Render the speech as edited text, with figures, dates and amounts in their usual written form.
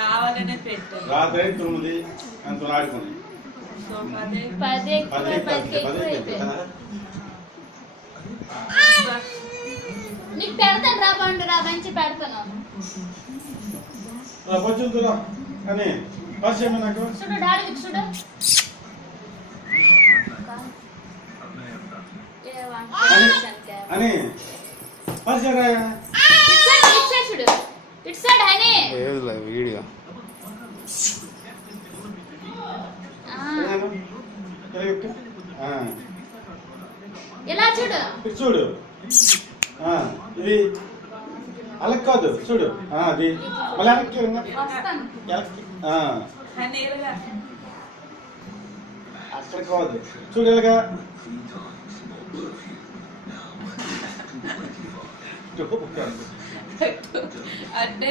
కావాలనే పెట్టు. రాత్రి 9 అంత ఆడుకోండి. నీకు పెడతాను రా పండు రా మంచి పెడతాను పచ్చుతురా అని పరిచయం నాకు చూడు డాడీ చూడు అని పరిచయం చూడు ఇటు సైడ్ అని వీడియో ఇలా చూడు చూడు ఇది అలా కాదు చూడు అది మళ్ళీ అక్కడ కాదు చూడు ఎలాగా అంటే